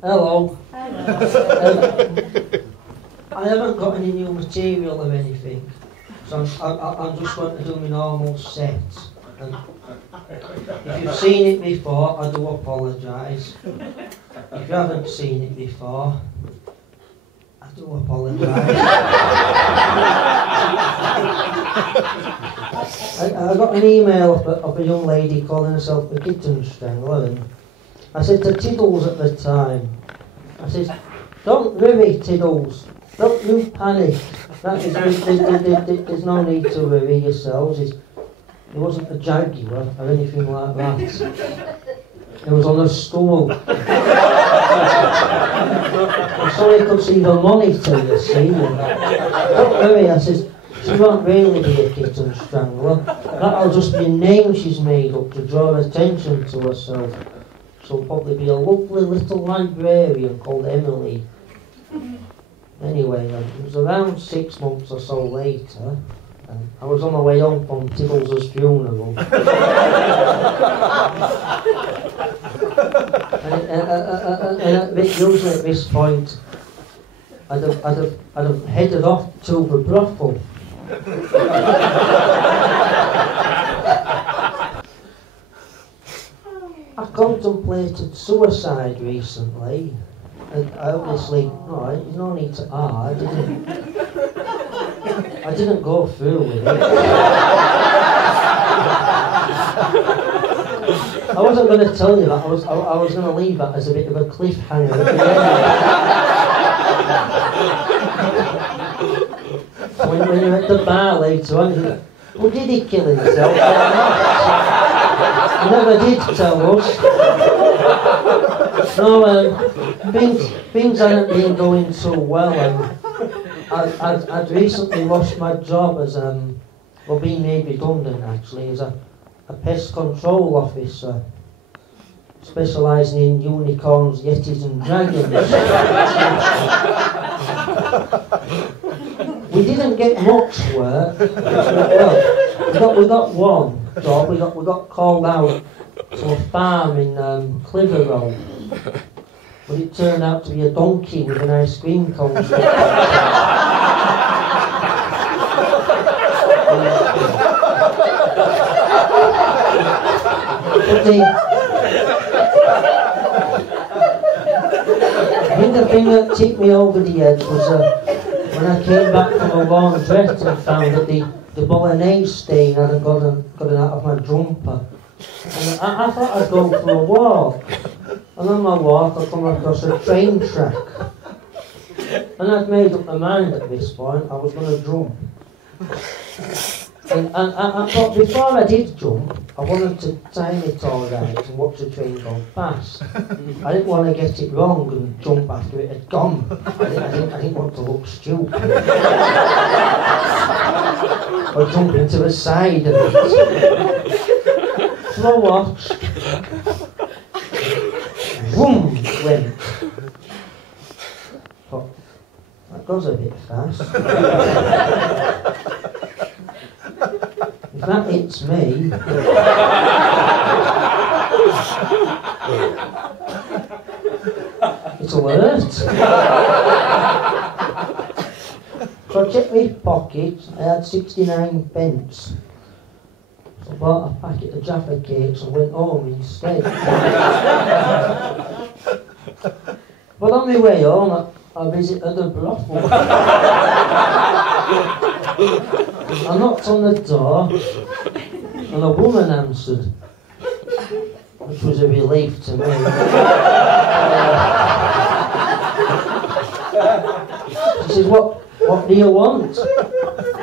Hello. Hello. I haven't got any new material or anything, so I'm just going to do my normal set. And if you've seen it before, I do apologise. If you haven't seen it before, I do apologise. I got an email of a young lady calling herself a kitten strangler, and I said to Tiddles at the time, I said, "Don't worry, Tiddles, don't you panic. There's no need to worry yourselves. It wasn't a jaguar or anything like that. It was on a stool. So he could see the monitor, you see. Don't worry," I said, "she won't really be a kitten strangler. That'll just be a name she's made up to draw attention to herself. She'll probably be a lovely little librarian called Emily." Anyway, it was around 6 months or so later. I was on my way home from Tiddles' funeral. and usually at this point, I'd have headed off to the brothel. I contemplated suicide recently, and I obviously, no, there's no need to I didn't go through with it. I wasn't going to tell you that. I was going to leave that as a bit of a cliffhanger at the end. When you're at the bar later on, you're like, "Well, did he kill himself or not?" He never did tell us. No, things hadn't been going too well. I'd recently lost my job as, being made redundant actually, as a pest control officer, specialising in unicorns, yetis and dragons. We didn't get much work. Well, we got one job. We got called out to a farm in Clitheroe. But it turned out to be a donkey with an ice cream cone. I think the thing that tipped me over the edge was when I came back from a laundrette and found that the bolognese stain hadn't gotten out of my jumper. And I thought I'd go for a walk. And on my walk I come across a train track. And I'd made up my mind at this point I was going to jump. And I thought before I did jump, I wanted to time it all right and watch the train go past. I didn't want to get it wrong and jump after it had gone. I didn't want to look stupid. Or jump into the side of it. So I watched. Boom! Went. Thought, that goes a bit fast. If that hits me, it'll hurt. So I checked my pockets, I had 69 pence. So I bought a packet of Jaffa cakes and went home instead. But on my way home, I visited the brothel. I knocked on the door and a woman answered, which was a relief to me. She says, what do you want? I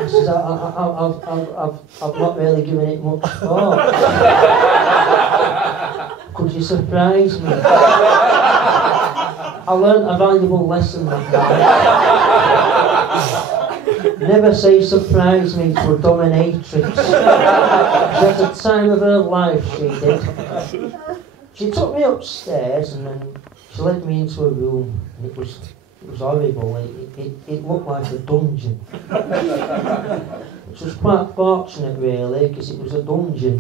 says, I've not really given it much thought. Could you surprise me? I learned a valuable lesson that night. Never say surprise me to a dominatrix. At the time of her life she did. She took me upstairs and then she led me into a room. And it was horrible. It looked like a dungeon. Which was quite fortunate really, because it was a dungeon.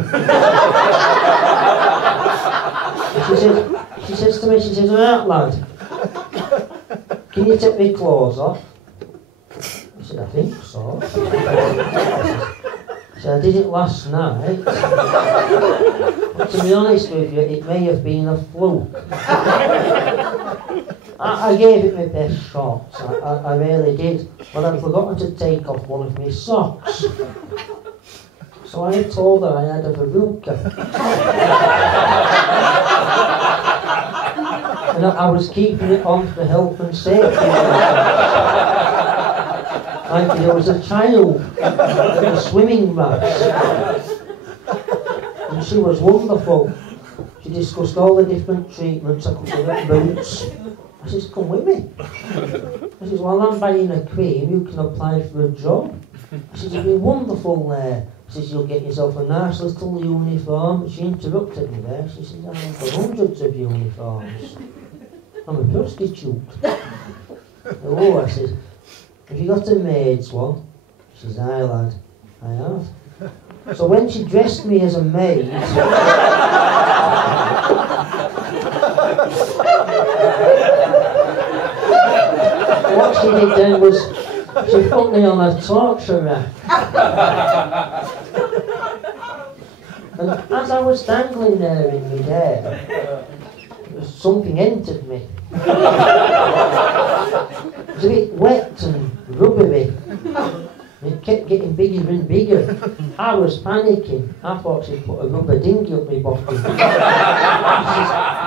She says to me, "Right lad, can you take my clothes off? I said, I think so. I said, I did it last night. But to be honest with you, it may have been a fluke. I gave it my best shot, I really did, but I'd forgotten to take off one of my socks. So I told her I had a verruca. And I was keeping it on for health and safety. Like there was a child at a swimming match. And she was wonderful. She discussed all the different treatments I could give at boots. I says, come with me. I says, well, I'm buying a cream, you can apply for a job. I says, it'll be wonderful there. I says, you'll get yourself a nice little uniform. She interrupted me there. She says, I'm for hundreds of uniforms. I'm a prostitute. Oh, I says, have you got a maid's one? She says, aye, lad, I have. So when she dressed me as a maid, what she did then was she put me on a torture rack. And as I was dangling there in midair, something entered me. It was a bit wet and rubbery. It kept getting bigger and bigger. I was panicking. I thought she'd put a rubber dinghy up my bottom. She says,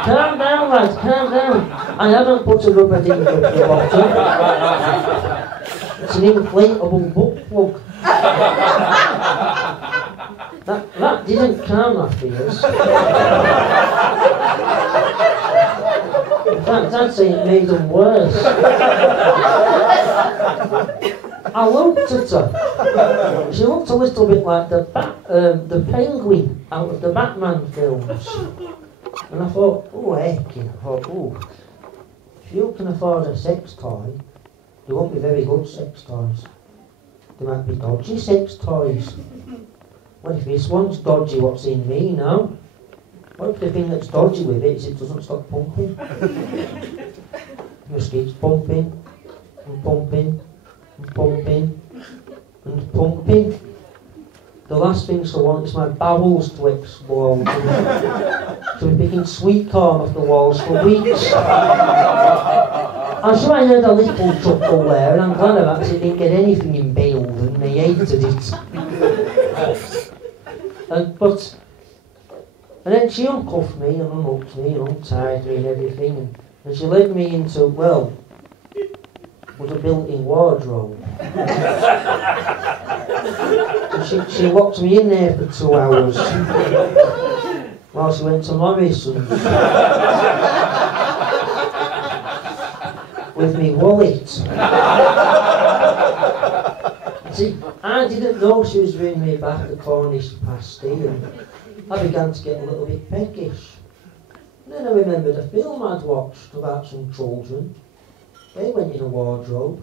calm down, lad, calm down. I haven't put a rubber dinghy up your bottom. It's an inflatable butt plug. That didn't calm my fears. In fact, I'd say it made them worse. I looked at her. She looked a little bit like the penguin out of the Batman films. And I thought, oh heck, I thought, oh, if you can afford a sex toy, they won't be very good sex toys. They might be dodgy sex toys. What if this one's dodgy, what's in me now? What if the thing that's dodgy with it is it doesn't stop pumping? Just keeps pumping and pumping and pumping and pumping. The last thing I want is my bowels to explode. So we're picking sweet corn off the walls for weeks. I'm sure I heard a little chuckle there, and I'm glad about it. It didn't get anything impaled, and they hated it. And then she uncuffed me and unhooked me and untied me and everything, and she led me into, well, was a built-in wardrobe. And she locked me in there for 2 hours while she went to Morrison's with me wallet. See, I didn't know she was bringing me back the Cornish pasty, and I began to get a little bit peckish. And then I remembered a film I'd watched about some children. They went in a wardrobe.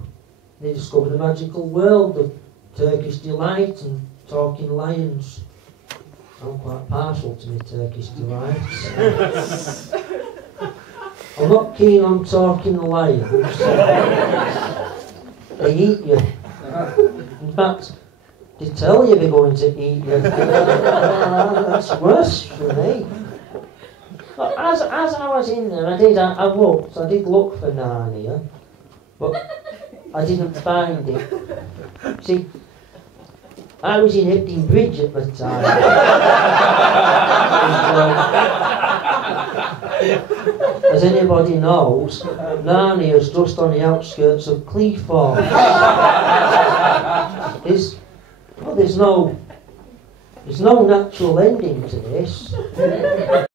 They discovered the magical world of Turkish delight and talking lions. I'm quite partial to my Turkish delights. I'm not keen on talking lions. They eat you. In fact, they tell you they're going to eat you. That's worse for me. But as I was in there, I did look for Narnia, but I didn't find it. See, I was in Hebden Bridge at the time. As anybody knows, Narnia's just on the outskirts of Cleethorpes. There's no natural ending to this.